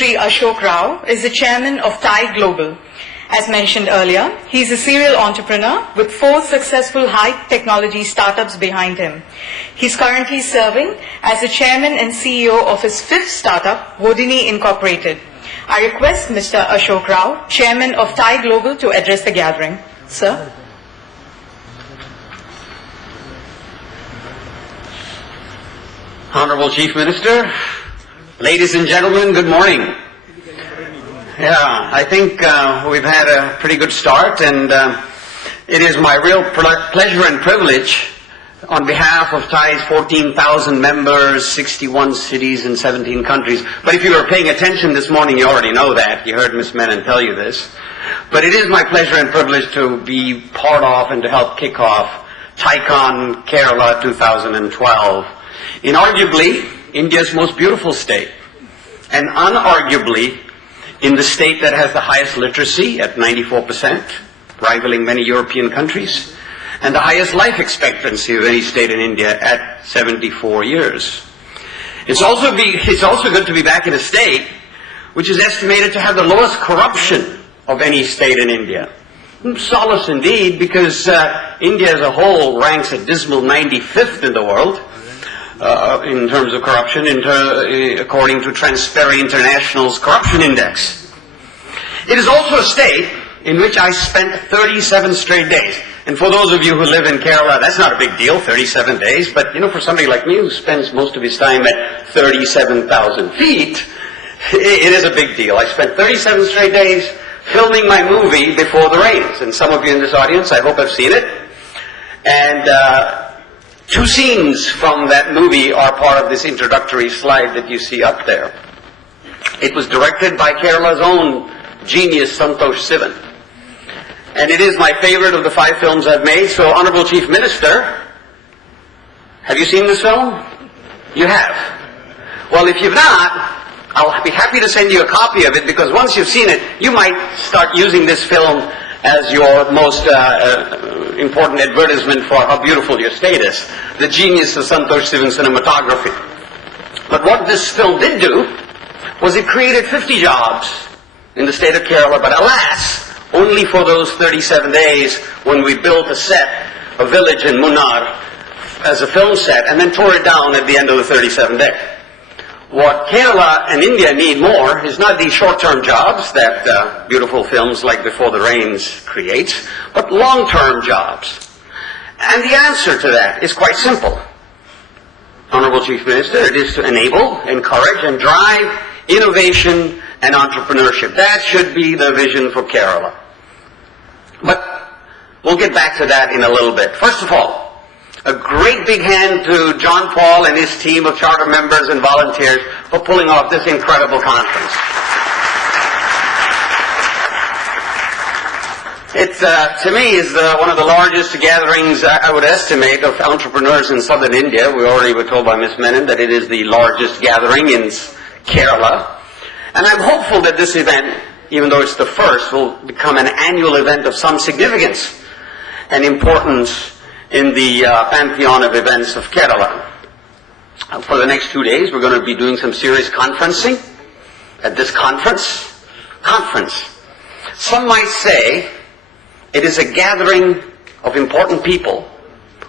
Shri Ashok Rao is the chairman of TIE Global. As mentioned earlier, he is a serial entrepreneur with 4 successful high technology startups behind him. He's currently serving as the chairman and CEO of his 5th startup, Vodini Incorporated. I request Mr. Ashok Rao, chairman of TIE Global, to address the gathering. Sir. Honorable Chief Minister, ladies and gentlemen, good morning. Yeah, I think we've had a pretty good start, and it is my real pleasure and privilege on behalf of TIE's 14,000 members, 61 cities and 17 countries. But if you were paying attention this morning, you already know that. You heard Ms. Menon tell you this. But it is my pleasure and privilege to be part of and to help kick off TIECon Kerala 2012. In arguably India's most beautiful state, and unarguably in the state that has the highest literacy at 94%, rivaling many European countries, and the highest life expectancy of any state in India at 74 years. It's also good to be back in a state which is estimated to have the lowest corruption of any state in India. Solace indeed, because India as a whole ranks a dismal 95th in the world, in terms of corruption, according to Transparency International's Corruption Index. It is also a state in which I spent 37 straight days. And for those of you who live in Kerala, that's not a big deal, 37 days. But, for somebody like me who spends most of his time at 37,000 feet, it is a big deal. I spent 37 straight days filming my movie Before the Rains. And some of you in this audience, I hope, have seen it. And 2 scenes from that movie are part of this introductory slide that you see up there. It was directed by Kerala's own genius, Santosh Sivan. And it is my favorite of the 5 films I've made. So, Honorable Chief Minister, have you seen this film? You have. Well, if you've not, I'll be happy to send you a copy of it, because once you've seen it, you might start using this film as your most important advertisement for how beautiful your state is. The genius of Santosh Sivan cinematography. But what this film did do was it created 50 jobs in the state of Kerala, but alas, only for those 37 days when we built a village in Munnar as a film set, and then tore it down at the end of the 37 days. What Kerala and India need more is not these short-term jobs that beautiful films like Before the Rains creates, but long-term jobs. And the answer to that is quite simple. Honorable Chief Minister, it is to enable, encourage, and drive innovation and entrepreneurship. That should be the vision for Kerala. But we'll get back to that in a little bit. First of all, a great big hand to John Paul and his team of charter members and volunteers for pulling off this incredible conference. It, to me, is one of the largest gatherings, I would estimate, of entrepreneurs in southern India. We already were told by Ms. Menon that it is the largest gathering in Kerala. And I'm hopeful that this event, even though it's the first, will become an annual event of some significance and importance in the pantheon of events of Kerala. For the next 2 days, we're going to be doing some serious conferencing at this conference. Some might say it is a gathering of important people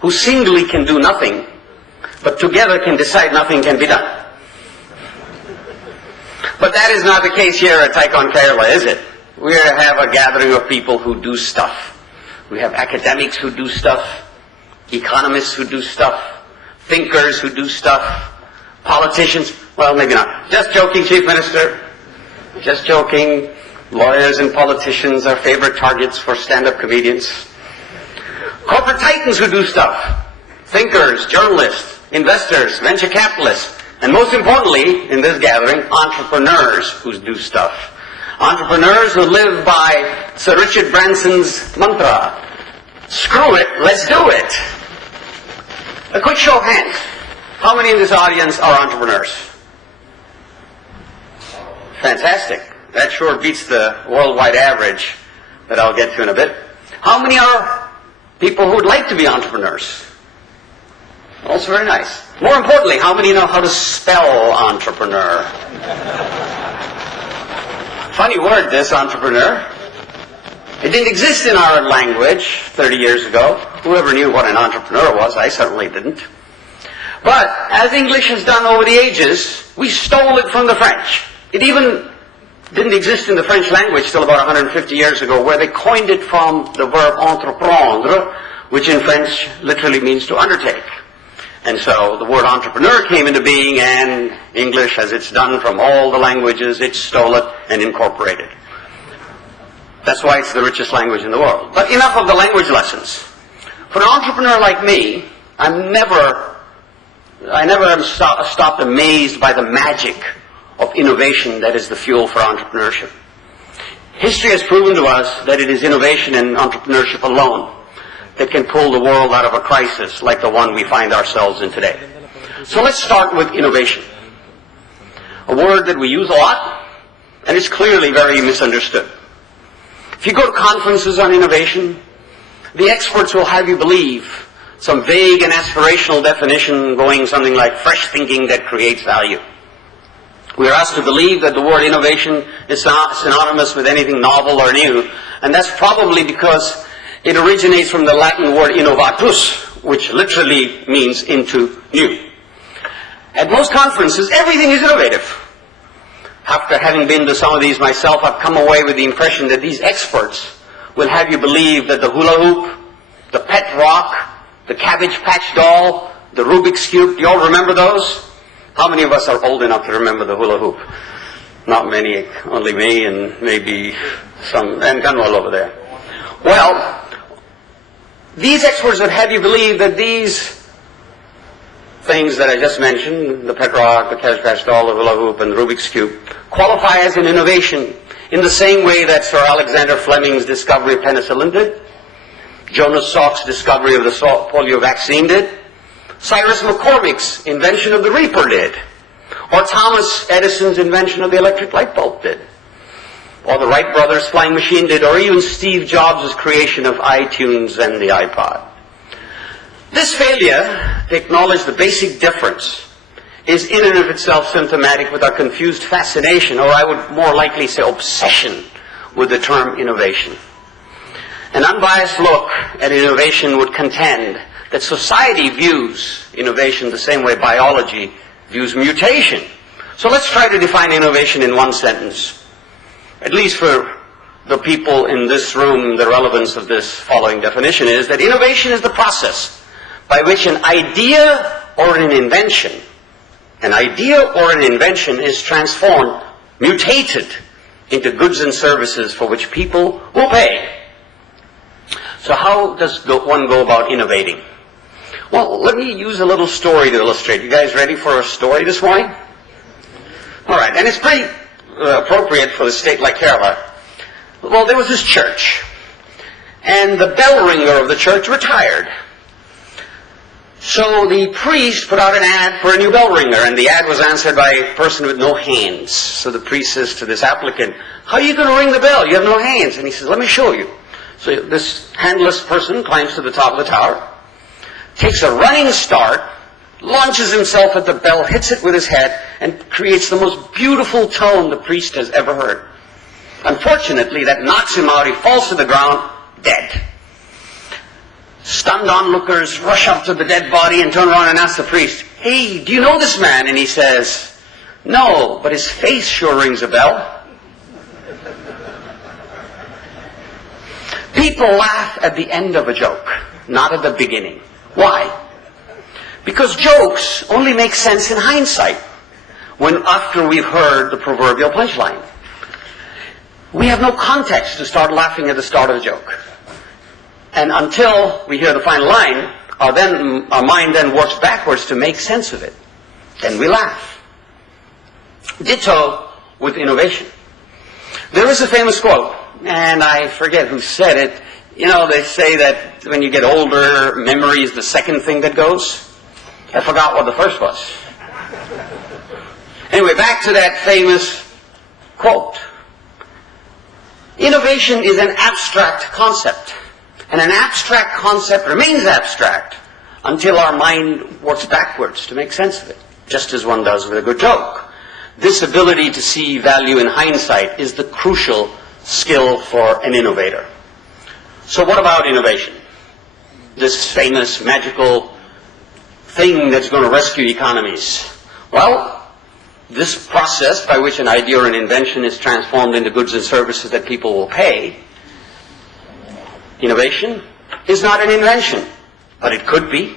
who singly can do nothing, but together can decide nothing can be done. But that is not the case here at TIECon Kerala, is it? We have a gathering of people who do stuff. We have academics who do stuff, economists who do stuff, thinkers who do stuff, politicians, well, maybe not. Just joking, Chief Minister. Just joking. Lawyers and politicians are favorite targets for stand-up comedians. Corporate titans who do stuff. Thinkers, journalists, investors, venture capitalists, and most importantly, in this gathering, entrepreneurs who do stuff. Entrepreneurs who live by Sir Richard Branson's mantra, screw it, let's do it. A quick show of hands. How many in this audience are entrepreneurs? Fantastic. That sure beats the worldwide average that I'll get to in a bit. How many are people who would like to be entrepreneurs? Also very nice. More importantly, how many know how to spell entrepreneur? Funny word, this, entrepreneur. It didn't exist in our language 30 years ago. Whoever knew what an entrepreneur was? I certainly didn't. But as English has done over the ages, we stole it from the French. It even didn't exist in the French language till about 150 years ago, where they coined it from the verb entreprendre, which in French literally means to undertake. And so the word entrepreneur came into being, and English, as it's done from all the languages, it stole it and incorporated. That's why it's the richest language in the world. But enough of the language lessons. For an entrepreneur like me, I never am stopped amazed by the magic of innovation that is the fuel for entrepreneurship. History has proven to us that it is innovation and entrepreneurship alone that can pull the world out of a crisis like the one we find ourselves in today. So let's start with innovation. A word that we use a lot, and it's clearly very misunderstood. If you go to conferences on innovation, the experts will have you believe some vague and aspirational definition going something like fresh thinking that creates value. We are asked to believe that the word innovation is not synonymous with anything novel or new, and that's probably because it originates from the Latin word innovatus, which literally means into new. At most conferences, everything is innovative. After having been to some of these myself, I've come away with the impression that these experts will have you believe that the hula hoop, the pet rock, the Cabbage Patch doll, the Rubik's Cube, do you all remember those? How many of us are old enough to remember the hula hoop? Not many, only me and maybe some, and Gunwell over there. Well, these experts would have you believe that these things that I just mentioned, the pet rock, the Cabbage Patch doll, the hula hoop, and the Rubik's Cube, qualify as an innovation in the same way that Sir Alexander Fleming's discovery of penicillin did, Jonas Salk's discovery of the polio vaccine did, Cyrus McCormick's invention of the Reaper did, or Thomas Edison's invention of the electric light bulb did, or the Wright brothers' flying machine did, or even Steve Jobs' creation of iTunes and the iPod. This failure to acknowledge the basic difference is in and of itself symptomatic with our confused fascination, or I would more likely say obsession, with the term innovation. An unbiased look at innovation would contend that society views innovation the same way biology views mutation. So let's try to define innovation in one sentence. At least for the people in this room, the relevance of this following definition is that innovation is the process by which an idea or an invention is transformed, mutated into goods and services for which people will pay. So how does one go about innovating? Well, let me use a little story to illustrate. You guys ready for a story this morning? All right, and it's pretty appropriate for a state like Kerala. Well, there was this church, and the bell ringer of the church retired. So the priest put out an ad for a new bell ringer, and the ad was answered by a person with no hands. So the priest says to this applicant, "How are you going to ring the bell? You have no hands." And he says, "Let me show you." So this handless person climbs to the top of the tower, takes a running start, launches himself at the bell, hits it with his head, and creates the most beautiful tone the priest has ever heard. Unfortunately, that knocks him out. He falls to the ground, dead. Stunned onlookers rush up to the dead body and turn around and ask the priest, "Hey, do you know this man?" And he says, "No, but his face sure rings a bell." People laugh at the end of a joke, not at the beginning. Why? Because jokes only make sense in hindsight, when after we've heard the proverbial punchline. We have no context to start laughing at the start of a joke. And until we hear the final line, our mind then works backwards to make sense of it. Then we laugh. Ditto with innovation. There is a famous quote, and I forget who said it. You know, they say that when you get older, memory is the second thing that goes. I forgot what the first was. Anyway, back to that famous quote. Innovation is an abstract concept. And an abstract concept remains abstract until our mind works backwards to make sense of it, just as one does with a good joke. This ability to see value in hindsight is the crucial skill for an innovator. So what about innovation? This famous magical thing that's going to rescue economies. Well, this process by which an idea or an invention is transformed into goods and services that people will pay, innovation is not an invention, but it could be.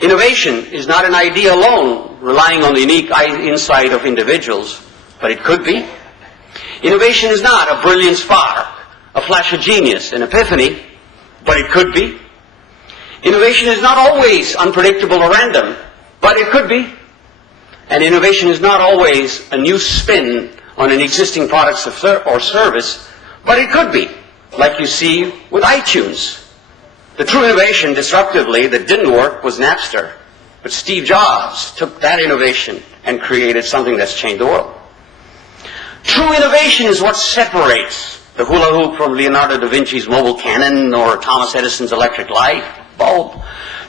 Innovation is not an idea alone, relying on the unique insight of individuals, but it could be. Innovation is not a brilliant spark, a flash of genius, an epiphany, but it could be. Innovation is not always unpredictable or random, but it could be. And innovation is not always a new spin on an existing product or service, but it could be, like you see with iTunes. The true innovation, disruptively, that didn't work was Napster. But Steve Jobs took that innovation and created something that's changed the world. True innovation is what separates the hula hoop from Leonardo da Vinci's mobile cannon or Thomas Edison's electric light bulb.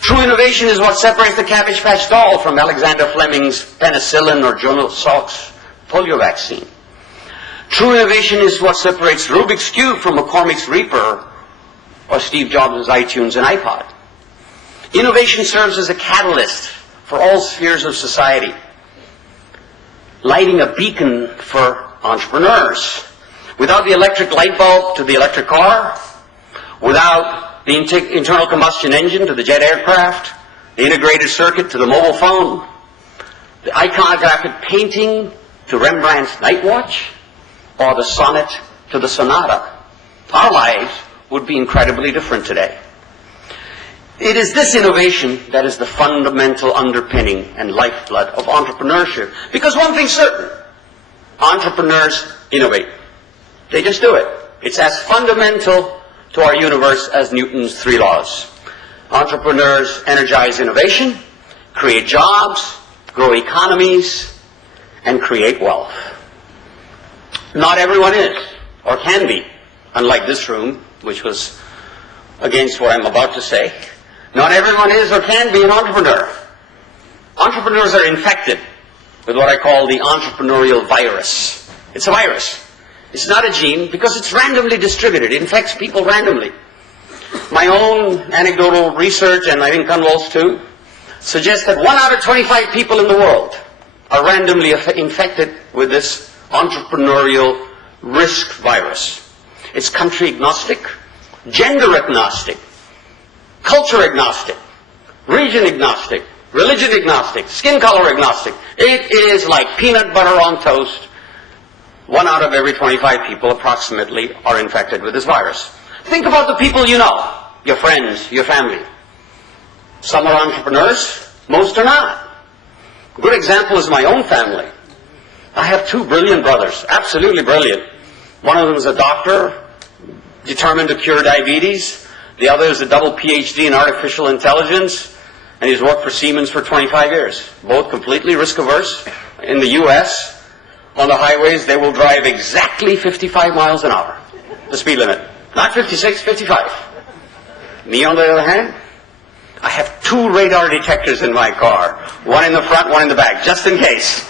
True innovation is what separates the Cabbage Patch doll from Alexander Fleming's penicillin or Jonas Salk's polio vaccine. True innovation is what separates Rubik's Cube from McCormick's Reaper or Steve Jobs' iTunes and iPod. Innovation serves as a catalyst for all spheres of society, lighting a beacon for entrepreneurs. Without the electric light bulb to the electric car, without the internal combustion engine to the jet aircraft, the integrated circuit to the mobile phone, the iconographic painting to Rembrandt's Night Watch, or the sonnet to the sonata, our lives would be incredibly different today. It is this innovation that is the fundamental underpinning and lifeblood of entrepreneurship. Because one thing's certain, entrepreneurs innovate. They just do it. It's as fundamental to our universe as Newton's 3 laws. Entrepreneurs energize innovation, create jobs, grow economies, and create wealth. Not everyone is, or can be, unlike this room, which was against what I'm about to say. Not everyone is or can be an entrepreneur. Entrepreneurs are infected with what I call the entrepreneurial virus. It's a virus. It's not a gene because it's randomly distributed. It infects people randomly. My own anecdotal research, and I think Kunwal's too, suggests that 1 out of 25 people in the world are randomly infected with this entrepreneurial risk virus. It's country agnostic, gender agnostic, culture agnostic, region agnostic, religion agnostic, skin color agnostic. It is like peanut butter on toast. 1 out of every 25 people approximately are infected with this virus. Think about the people you know, your friends, your family. Some are entrepreneurs, most are not. A good example is my own family. I have 2 brilliant brothers, absolutely brilliant. One of them is a doctor, determined to cure diabetes. The other is a double PhD in artificial intelligence, and he's worked for Siemens for 25 years. Both completely risk-averse. In the U.S., on the highways, they will drive exactly 55 miles an hour, the speed limit. Not 56, 55. Me, on the other hand, I have 2 radar detectors in my car. One in the front, one in the back, just in case.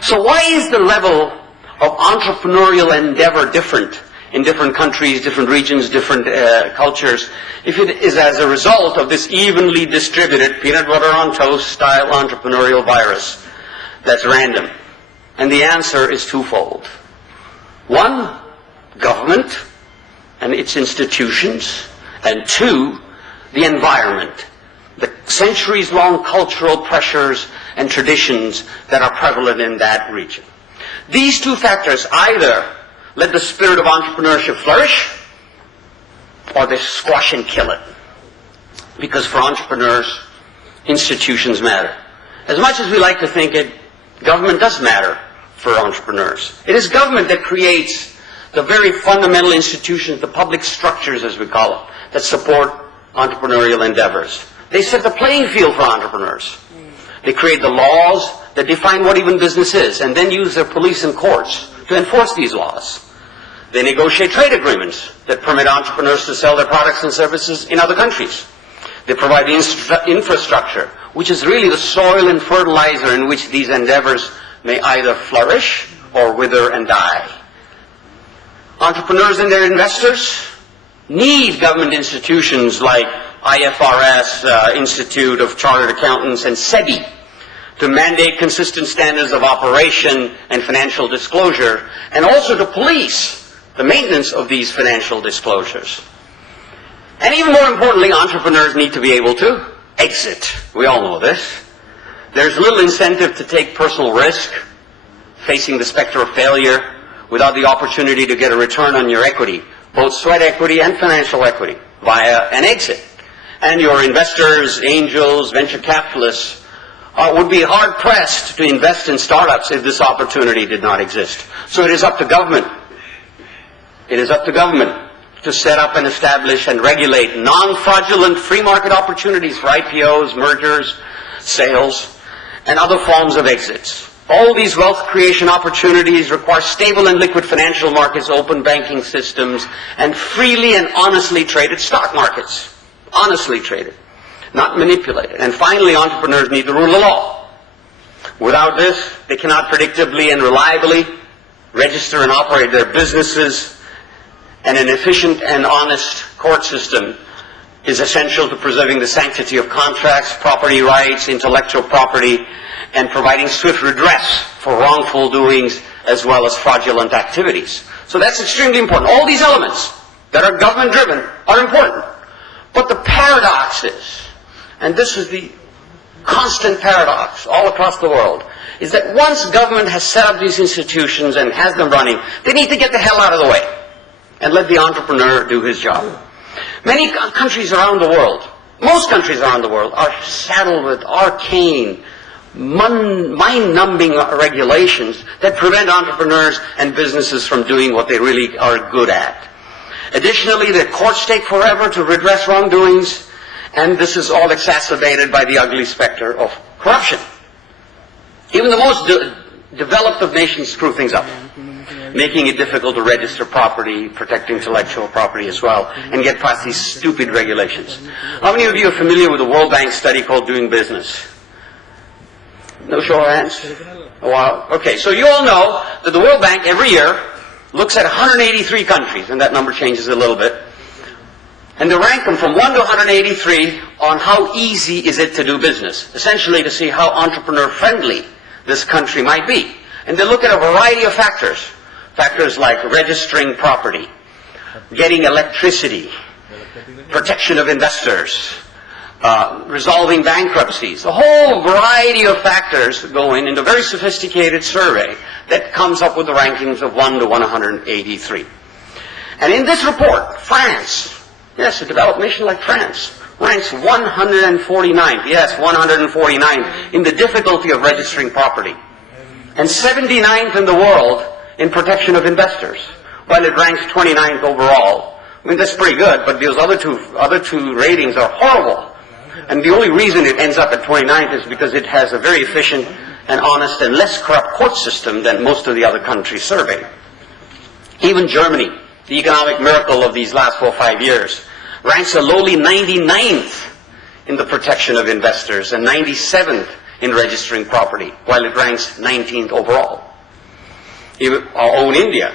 So why is the level of entrepreneurial endeavor different in different countries, different regions, different cultures, if it is as a result of this evenly distributed peanut butter on toast style entrepreneurial virus that's random? And the answer is twofold. 1, government and its institutions, and 2, the environment, the centuries-long cultural pressures and traditions that are prevalent in that region. These 2 factors either let the spirit of entrepreneurship flourish, or they squash and kill it. Because for entrepreneurs, institutions matter. As much as we like to think it, government does matter for entrepreneurs. It is government that creates the very fundamental institutions, the public structures, as we call them, that support entrepreneurial endeavors. They set the playing field for entrepreneurs. They create the laws that define what even business is, and then use their police and courts to enforce these laws. They negotiate trade agreements that permit entrepreneurs to sell their products and services in other countries. They provide the infrastructure, which is really the soil and fertilizer in which these endeavors may either flourish or wither and die. Entrepreneurs and their investors need government institutions like IFRS, Institute of Chartered Accountants, and SEBI to mandate consistent standards of operation and financial disclosure, and also to police the maintenance of these financial disclosures. And even more importantly, entrepreneurs need to be able to exit. We all know this. There's little incentive to take personal risk, facing the specter of failure, without the opportunity to get a return on your equity, both sweat equity and financial equity, via an exit. And your investors, angels, venture capitalists, would be hard-pressed to invest in startups if this opportunity did not exist. So it is up to government. It is up to government to set up and establish and regulate non-fraudulent free market opportunities for IPOs, mergers, sales, and other forms of exits. All these wealth creation opportunities require stable and liquid financial markets, open banking systems, and freely and honestly traded stock markets. Honestly traded, not manipulated. And finally, entrepreneurs need the rule of law. Without this, they cannot predictably and reliably register and operate their businesses, and an efficient and honest court system is essential to preserving the sanctity of contracts, property rights, intellectual property, and providing swift redress for wrongful doings as well as fraudulent activities. So that's extremely important. All these elements that are government-driven are important. But the paradox is, and this is the constant paradox all across the world, is that once government has set up these institutions and has them running, they need to get the hell out of the way and let the entrepreneur do his job. Many countries around the world, most countries around the world, are saddled with arcane, mind-numbing regulations that prevent entrepreneurs and businesses from doing what they really are good at. Additionally, the courts take forever to redress wrongdoings, and this is all exacerbated by the ugly specter of corruption. Even the most developed of nations screw things up, making it difficult to register property, protect intellectual property as well, and get past these stupid regulations. How many of you are familiar with the World Bank study called Doing Business? No show of hands? Wow. Okay, so you all know that the World Bank every year looks at 183 countries, and that number changes a little bit, and they rank them from 1 to 183 on how easy is it to do business, essentially to see how entrepreneur-friendly this country might be. And they look at a variety of factors. Factors like registering property, getting electricity, protection of investors, resolving bankruptcies. A whole variety of factors go in a very sophisticated survey that comes up with the rankings of 1 to 183. And in this report, France, yes, a developed nation like France, ranks 149th, yes, 149th in the difficulty of registering property, and 79th in the world in protection of investors, while it ranks 29th overall. I mean, that's pretty good, but those other two ratings are horrible. And the only reason it ends up at 29th is because it has a very efficient and honest and less corrupt court system than most of the other countries surveyed. Even Germany, the economic miracle of these last 4 or 5 years, ranks a lowly 99th in the protection of investors and 97th in registering property, while it ranks 19th overall. Even our own India,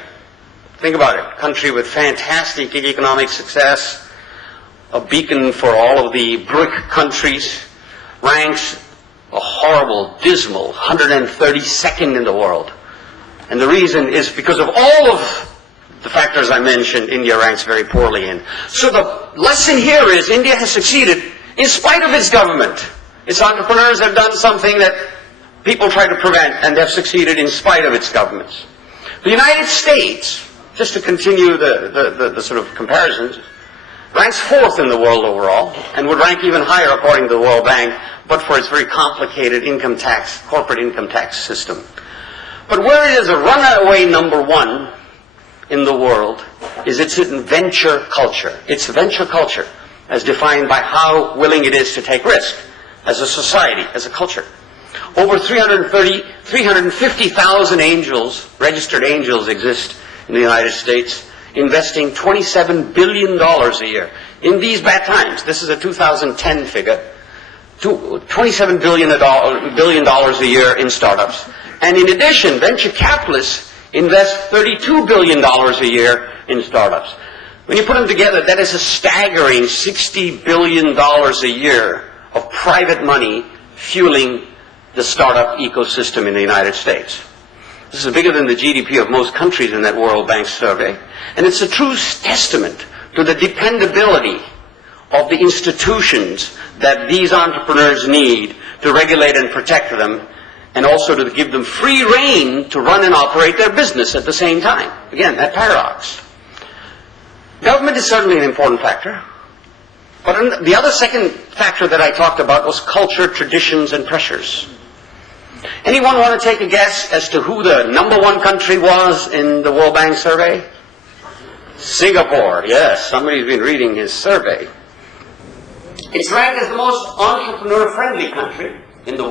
think about it, country with fantastic economic success, a beacon for all of the BRIC countries, ranks a horrible, dismal 132nd in the world. And the reason is because of all of the factors I mentioned, India ranks very poorly in. So the lesson here is India has succeeded in spite of its government. Its entrepreneurs have done something that people try to prevent, and they've succeeded in spite of its governments. The United States, just to continue the sort of comparisons, ranks 4th in the world overall, and would rank even higher according to the World Bank, but for its very complicated income tax, corporate income tax system. But where it is a runaway number 1 in the world is its venture culture. Its venture culture, as defined by how willing it is to take risk as a society, as a culture. Over 350,000 angels, registered angels, exist in the United States, investing $27 billion a year in these bad times, this is a 2010 figure, $27 billion a year in startups. And in addition, venture capitalists invest $32 billion a year in startups. When you put them together, that is a staggering $60 billion a year of private money fueling the startup ecosystem in the United States. This is bigger than the GDP of most countries in that World Bank survey. And it's a true testament to the dependability of the institutions that these entrepreneurs need to regulate and protect them, and also to give them free rein to run and operate their business at the same time. Again, that paradox. Government is certainly an important factor. But the other second factor that I talked about was culture, traditions, and pressures. Anyone want to take a guess as to who the #1 country was in the World Bank survey? Singapore. Yes, somebody's been reading his survey. It's ranked as the most entrepreneur-friendly country in the world.